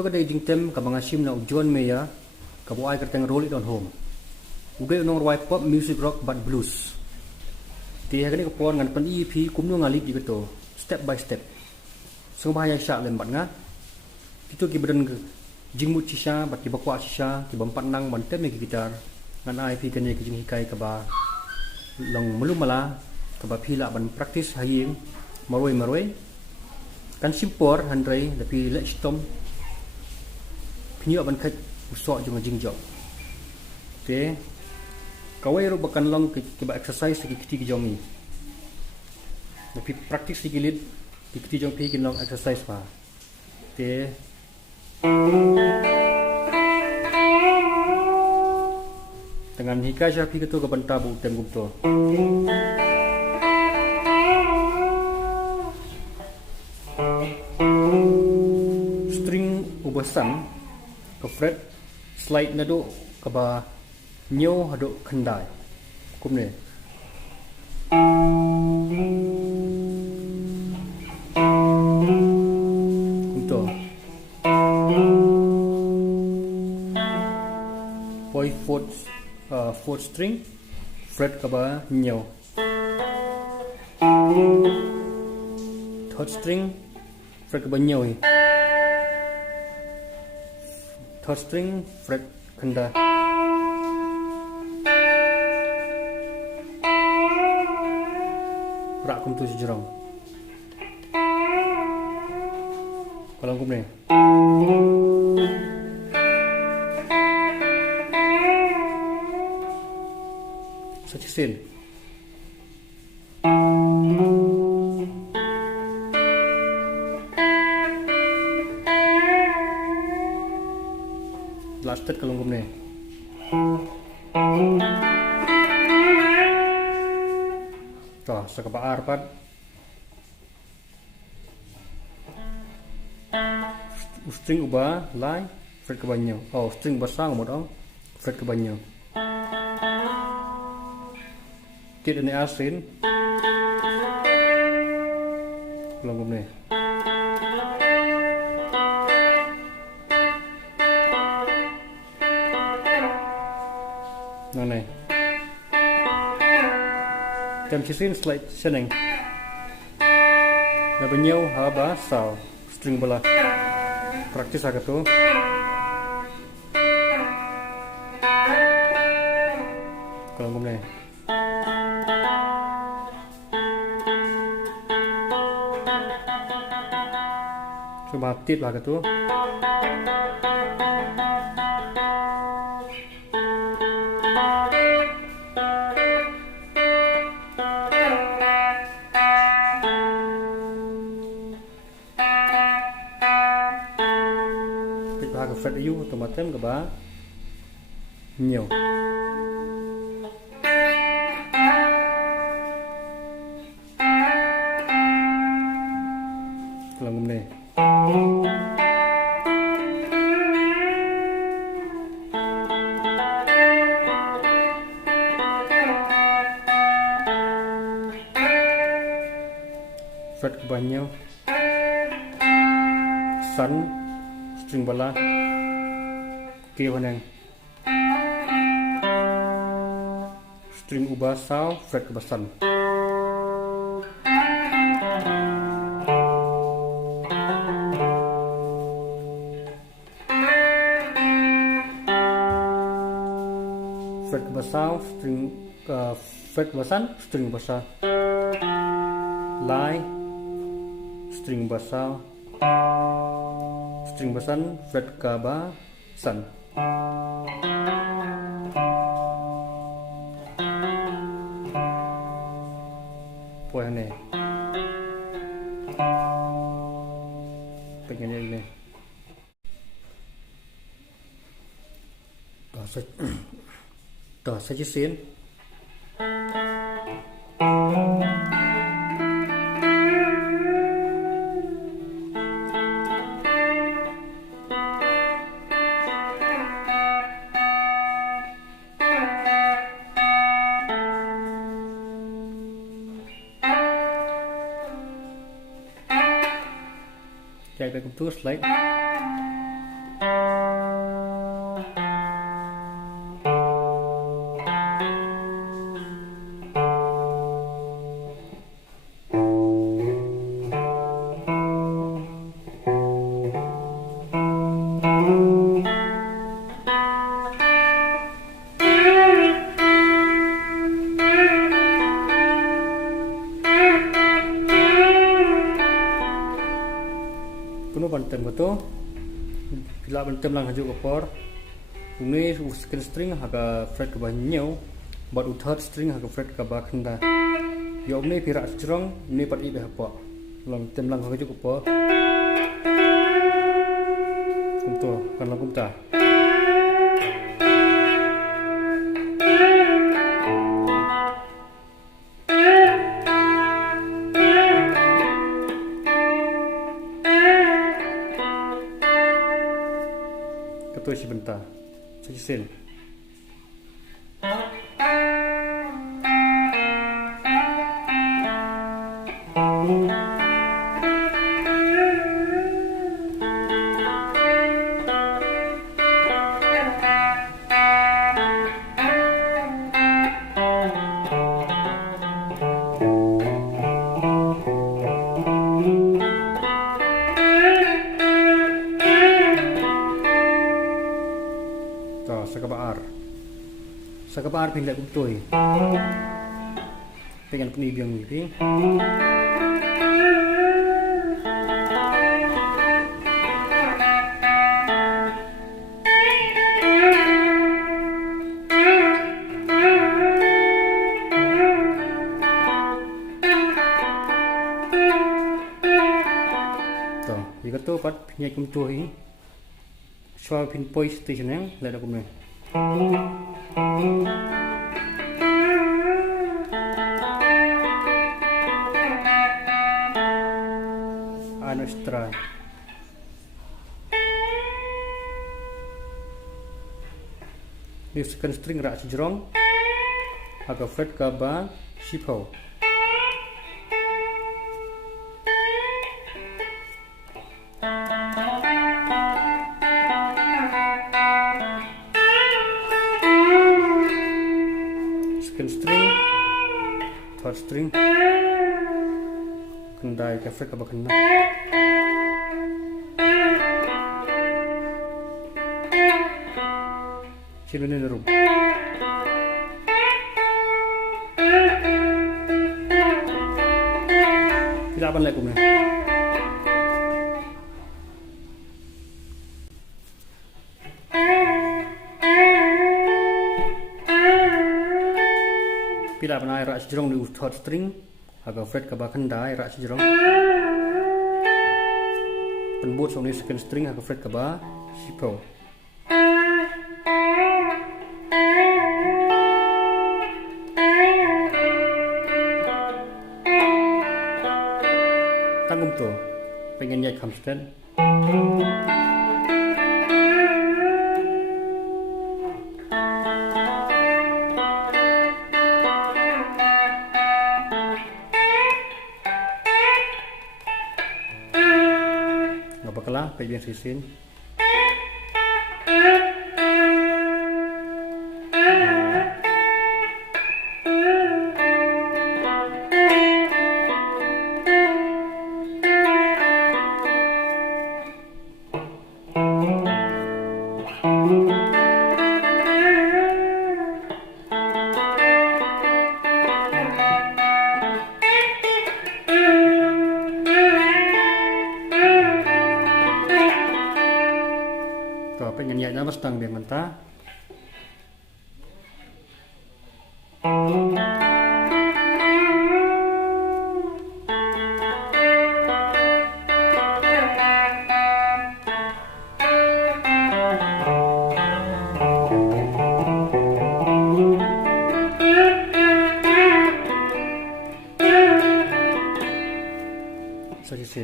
to kada jing tem ka banga sim na John Mayer ka bo ai ka teng roll it on home uge nong roi pop music rock but blues ti ha ni ka pon ngan pan EP kum no ngalik di to step by step so ba ya sha lem bat nga itu ki badan jing mut sisa bat ki bakwa sisa ki bampat nang ban tem ki gitar ngan IP kan ki jing hikai ka ba long melum mala ka ba phila ban practice haying maroi kan simpor handrai tapi lek stom pinyo ban khat usok jong jing job te kawai ro bakan long ki ba exercise ki kiti jong ni tapi practice ki lit ki kiti jong pi ki long exercise pa te dengan hikai syafi ketu ke benta bu tem gupto string ubasan ke fret slide nado ke ba nyo hado kendai kum ne kunto boy fourth string fret ke ba nyo third string fret ke ba nyo third string fret kenda rak kum tu sejurang kalau kum ni sacisin lasted kalau kum ni toh sakapa arpat string ubah lai fret ke banyo string basang một ong fret ke banyo tiết ini asin kalau kum ni nang này tem chisin slide seneng na banyo haba sao string bala praktis agak tu kalau kum ni coba tit lah gitu ke fret U otomatis ke ba nhiều kalau ngum ni fret ke banyak sun string bala kêu nang string ubah sao fret ke basan fret ke basau string fret ke basan string basa lai string basau string basan fret ke basan poin ni pengen ini dah saja sin Chạy về công thức slide penuh bantem betul bila bantem lang hajuk kapor ini second string haga fret ke banyu but third string haga fret ke bakanda yo ini pirak strong ini pat ibe apa lang tem lang hajuk kapor kumto kan lang kumta ketua sebentar sen Sakabar pindah kumtoy pengen penibiyang ini toh jika tu pat pindah kumtoy soal pin point station yang lada kumne Anustra di second string rak sejrong agak fret ke ba sipau string, third string, kendai ke fret apa kena. Sini ni rum. Tidak apa lagi kumnya. Bila pernah rak sejrong di third string agak fret ke bahkan dai rak sejrong penbut song ni second string agak fret ke bah sipau tanggung tu pengen nyai kamsten bakalah bagian sisin pengen nyai nama stang dia mentah sisi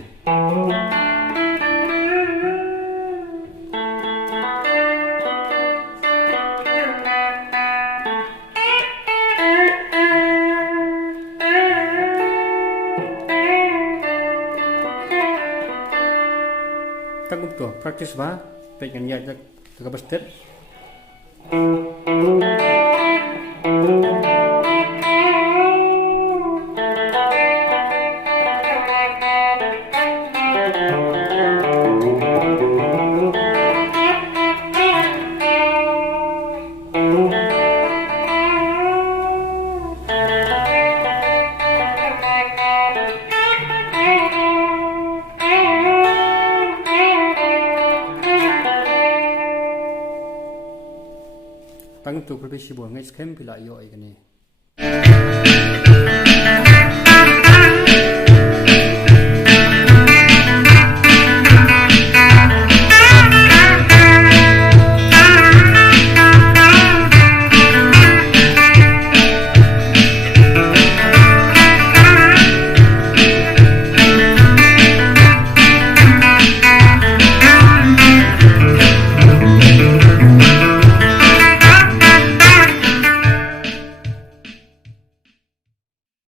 tanggup tuh praktis bah pengen ya jaga bestet tu perbe si bo ngai skem pila yo ai gani